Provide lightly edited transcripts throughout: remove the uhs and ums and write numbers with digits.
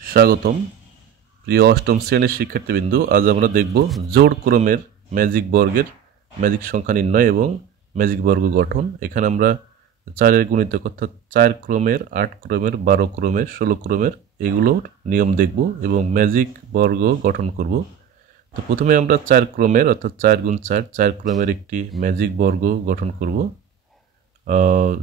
স্বাগতম প্রিয় অষ্টম শ্রেণীর শিক্ষার্থীবৃন্দ। আজ আমরা দেখব জোড় ক্রমের ম্যাজিক বর্গের ম্যাজিক সংখ্যা নির্ণয় এবং ম্যাজিক বর্গ গঠন। এখানে আমরা 4-এর গুণিতক অর্থাৎ 4 ক্রমের, 8 ক্রমের, 12 ক্রমের, 16 ক্রমের এগুলোর নিয়ম দেখব এবং ম্যাজিক বর্গ গঠন করব। তো প্রথমে আমরা 4 ক্রমের অর্থাৎ 4 গুণ 4 4 ক্রমের একটি ম্যাজিক বর্গ গঠন করব।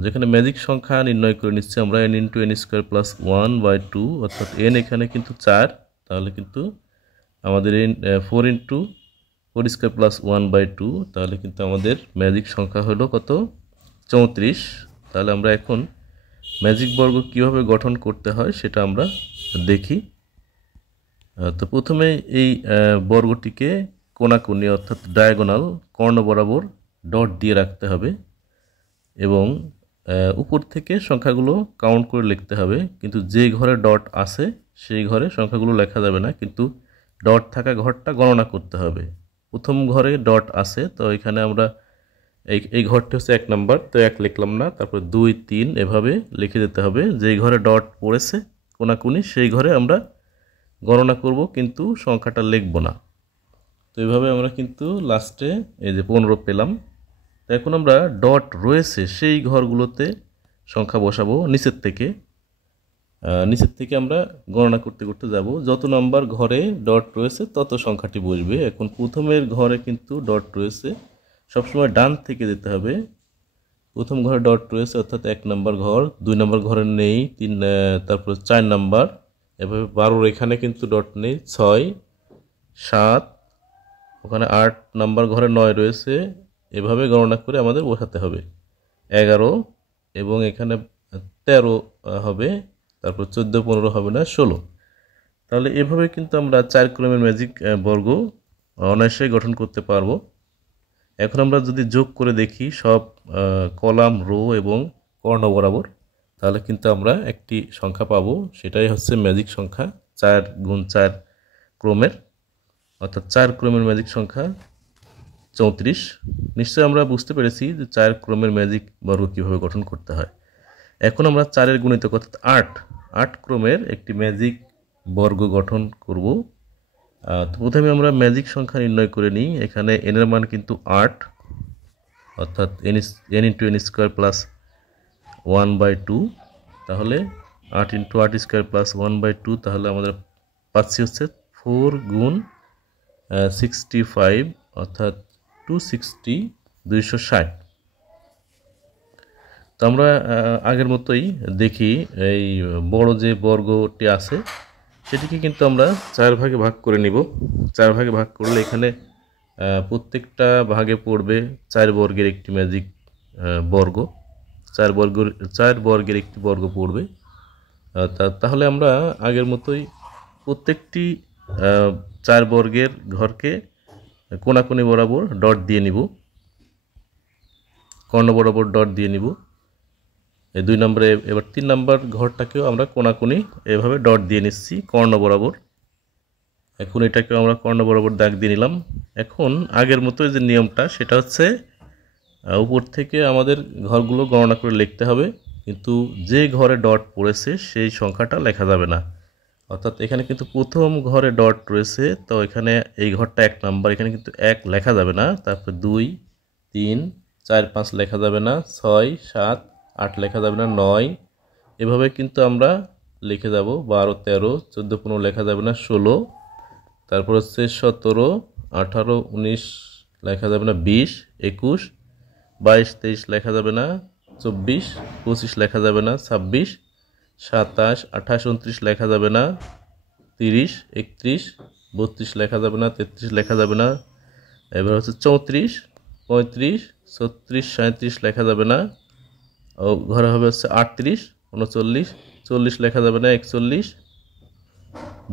যেখানে ম্যাজিক সংখ্যা নির্ণয় করে নিচ্ছে আমরা n × n² + 1/2 অর্থাৎ n এখানে কিন্তু 4, তাহলে কিন্তু আমাদের 4 × 4² + 1/2, তাহলে কিন্তু আমাদের ম্যাজিক সংখ্যা হলো কত? 34। তাহলে আমরা এখন ম্যাজিক বর্গ কিভাবে গঠন করতে হয় সেটা আমরা দেখি। তো প্রথমে এই বর্গটিকে কোণাকুণি অর্থাৎ ডায়াগোনাল কর্ণ বরাবর ডট দিয়ে রাখতে হবে এবং উপর থেকে সংখ্যাগুলো কাউন্ট করে লিখতে হবে, কিন্তু যে ঘরে ডট আছে সেই ঘরে সংখ্যাগুলো লেখা যাবে না, কিন্তু ডট থাকা ঘরটা গণনা করতে হবে। প্রথম ঘরে ডট আছে, তো এখানে আমরা এই ঘরটি হচ্ছে 1 নাম্বার, তো 1 লিখলাম না, তারপর 2, 3 এভাবে লিখে দিতে হবে। যেই ঘরে ডট পড়েছে কোণাকুণি সেই ঘরে আমরা গণনা করব, কিন্তু সংখ্যাটা লিখব না। তো এইভাবে আমরা কিন্তু লাস্টে এই যে 15 পেলাম। এখন আমরা ডট রয়েছে সেই ঘরগুলোতে সংখ্যা বসাবো নিচের থেকে আমরা গণনা করতে করতে যাব। যত নাম্বার ঘরে ডট রয়েছে তত সংখ্যাটি বসবে। এখন প্রথমের ঘরে কিন্তু ডট রয়েছে, সবসময় ডান থেকে যেতে হবে। প্রথম ঘরে ডট রয়েছে অর্থাৎ 1 নাম্বার ঘর, 2 নাম্বার ঘরে নেই, তারপর 4 নাম্বার, এভাবে 12 এখানে কিন্তু ডট নেই, 6, 7, ওখানে 8 নাম্বার ঘরে 9 রয়েছে, এভাবে গণনা করে আমাদের বসাতে হবে। 11 এবং এখানে 13 হবে, তারপর 14, 15 হবে না, 16। তাহলে এভাবে কিন্তু আমরা 4 ক্রমের ম্যাজিক বর্গ অনায়াসে গঠন করতে পারবো। এখন আমরা যদি যোগ করে দেখি সব কলাম, রো এবং কর্ণ বরাবর, তাহলে কিন্তু আমরা একটি সংখ্যা পাবো, সেটাই হচ্ছে ম্যাজিক সংখ্যা 4 গুণ 4 ক্রমের, অর্থাৎ 4 ক্রমের ম্যাজিক সংখ্যা 34। নিশ্চয়ই আমরা বুঝতে পেরেছি যে 4 ক্রমের ম্যাজিক বর্গ কীভাবে গঠন করতে হয়। এখন আমরা 4-এর গুণিতক অর্থাৎ 8 ক্রমের একটি ম্যাজিক বর্গ গঠন করব। তো প্রথমে আমরা ম্যাজিক সংখ্যা নির্ণয় করে নিই। এখানে n এর মান কিন্তু 8, অর্থাৎ n × n² + 1/2, তাহলে 8 × 8² + 1/2, তাহলে আমাদের পাচ্ছি হচ্ছে 4 গুণ 65 অর্থাৎ 260, 260। তো আমরা আগের মতোই দেখি এই বড় যে বর্গটি আছে সেটিকে কিন্তু আমরা 4 ভাগে ভাগ করে নিব। 4 ভাগে ভাগ করলে এখানে প্রত্যেকটা ভাগে পড়বে 4 বর্গের একটি ম্যাজিক বর্গ, 4 বর্গের একটি বর্গ পড়বে। তাহলে আমরা আগের মতোই প্রত্যেকটি 4 বর্গের ঘরকে কোণাকুণি বরাবর ডট দিয়ে নিব, কর্ণ বরাবর ডট দিয়ে নিব। এই 2 নম্বরে, এবার 3 নাম্বার ঘরটাকেও আমরা কোণাকুণি এভাবে ডট দিয়ে নিচ্ছি কর্ণ বরাবর। এখন এটাকেও আমরা কর্ণ বরাবর দাগ দিয়ে নিলাম। এখন আগের মতো যে নিয়মটা সেটা হচ্ছে উপর থেকে আমাদের ঘরগুলো গণনা করে লিখতে হবে, কিন্তু যে ঘরে ডট পড়েছে সেই সংখ্যাটা লেখা যাবে না। অর্থাৎ এখানে কিন্তু প্রথম ঘরে ডট রয়েছে, তো এখানে এই ঘরটা 1 নাম্বার, এখানে কিন্তু 1 লেখা যাবে না, তারপর 2, 3, 4, 5 লেখা যাবে না, 6, 7, 8 লেখা যাবে না, 9, এভাবে কিন্তু আমরা লিখে যাব। 12, 13, 14, 15 লেখা যাবে না, 16, তারপর হচ্ছে 17, 18, 19 লেখা যাবে না, 20, 21, 22, 23 লেখা যাবে না, 24, 25 লেখা যাবে না, 26, 27, 28, 29 লেখা যাবে না, 30, 31, 32 লেখা যাবে না, 33 লেখা যাবে না, এবার হচ্ছে 34, 35, 36, 37 লেখা যাবে না, ঘরে হবে হচ্ছে 38, 39, 40 লেখা যাবে না, 41,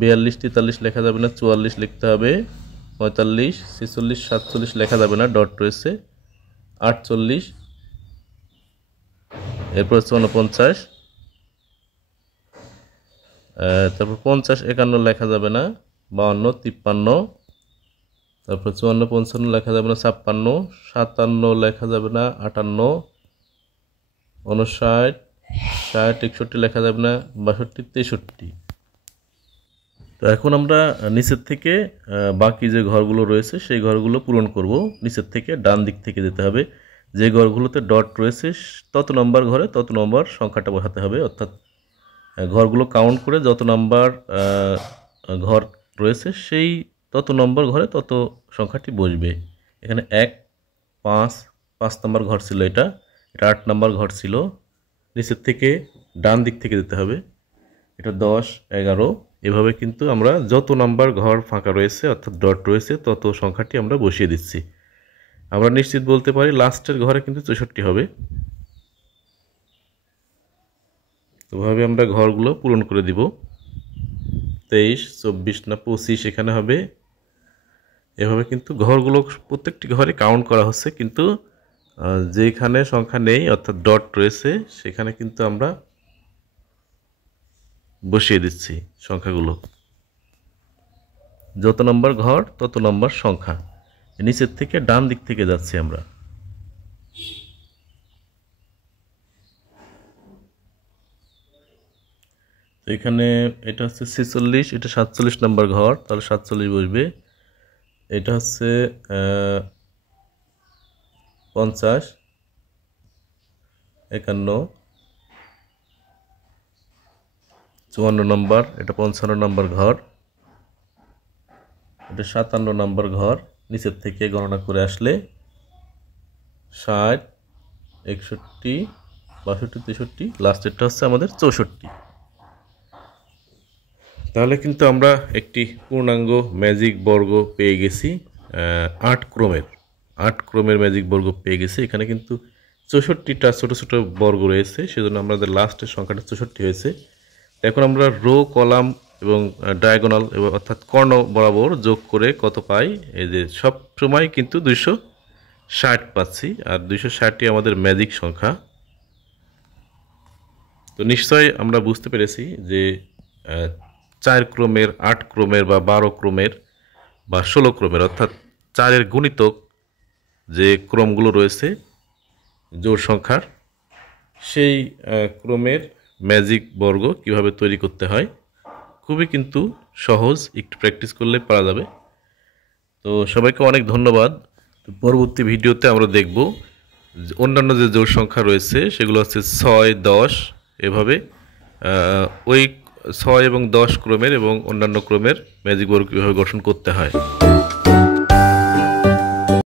42, 43 লেখা যাবে না, 44 লিখতে হবে, 45, 46, 47 লেখা যাবে না, ডট রয়েছে, 48, এরপর হচ্ছে 49, তারপর 50, 51 লেখা যাবে না, 52, 53, তারপর 54, 55 লেখা যাবে না, 56, 57 লেখা যাবে না, 58, 59, 60, 61 লেখা যাবে না, 62, 63। তো এখন আমরা নিচের থেকে বাকি যে ঘরগুলো রয়েছে সেই ঘরগুলো পূরণ করব। নিচের থেকে ডান দিক থেকে যেতে হবে, যে ঘরগুলোতে ডট রয়েছে তত নম্বর ঘরে তত নম্বর সংখ্যাটা বসাতে হবে, অর্থাৎ ঘরগুলো কাউন্ট করে যত নম্বর ঘর রয়েছে সেই তত নম্বর ঘরে তত সংখ্যাটি বসবে। এখানে 1 5 নম্বর ঘর ছিল, এটা 8 নম্বর ঘর ছিল। নিচের থেকে ডান দিক থেকে যেতে হবে, এটা 10 11, এভাবে কিন্তু আমরা যত নাম্বার ঘর ফাঁকা রয়েছে অর্থাৎ ডট রয়েছে তত সংখ্যাটি আমরা বসিয়ে দিচ্ছি। আমরা নিশ্চিত বলতে পারি লাস্টের ঘরে কিন্তু 64 হবে। তোভাবে আমরা ঘরগুলো পূরণ করে দিব। 23 24 না 25 এখানে হবে। এভাবে কিন্তু ঘরগুলো প্রত্যেকটি ঘরে কাউন্ট করা হচ্ছে, কিন্তু যেখানে সংখ্যা নেই অর্থাৎ ডট রয়েছে সেখানে কিন্তু আমরা বসিয়ে দিচ্ছি সংখ্যাগুলো। যত নম্বর ঘর তত নম্বর সংখ্যা, নিচের থেকে ডান দিক থেকে যাচ্ছি আমরা। তো এখানে এটা হচ্ছে 46, এটা 47 নম্বর ঘর, তাহলে 47 বসবে। এটা হচ্ছে 50 51 54 নম্বর, এটা 55 নম্বর ঘর। এটা 57 নম্বর ঘর, নিচের থেকে গণনা করে আসলে 60 61 62 63, লাস্টেরটা হচ্ছে আমাদের 64। তাহলে কিন্তু আমরা একটি পূর্ণাঙ্গ ম্যাজিক বর্গ পেয়ে গেছি। 8 ক্রমের ম্যাজিক বর্গ পেয়ে গেছি। এখানে কিন্তু 64টা ছোট ছোট বর্গ রয়েছে, সেজন্য আমাদের লাস্টের সংখ্যাটা 64 হয়েছে। এখন আমরা রো কলাম এবং ডায়াগোনাল এবং অর্থাৎ কর্ণ বরাবর যোগ করে কত পাই, এই যে সব সময় কিন্তু 260 পাচ্ছি, আর 260টি আমাদের ম্যাজিক সংখ্যা। তো নিশ্চয়ই আমরা বুঝতে পেরেছি যে 4 ক্রমের 8 ক্রমের বা 12 ক্রমের বা 16 ক্রমের অর্থাৎ 4-এর গুণিতক যে ক্রমগুলো রয়েছে জোড় সংখ্যার, সেই ক্রমের ম্যাজিক বর্গ কিভাবে তৈরি করতে হয় খুবই কিন্তু সহজ, একটু প্র্যাকটিস করলে পারা যাবে। তো সবাইকে অনেক ধন্যবাদ। তো পরবর্তী ভিডিওতে আমরা দেখব অন্যান্য যে জোড় সংখ্যা রয়েছে সেগুলো হচ্ছে 6 10, এভাবে ওই 6 এবং 10 ক্রমের এবং অন্যান্য ক্রমের ম্যাজিক বর্গ কীভাবে গঠন করতে হয়।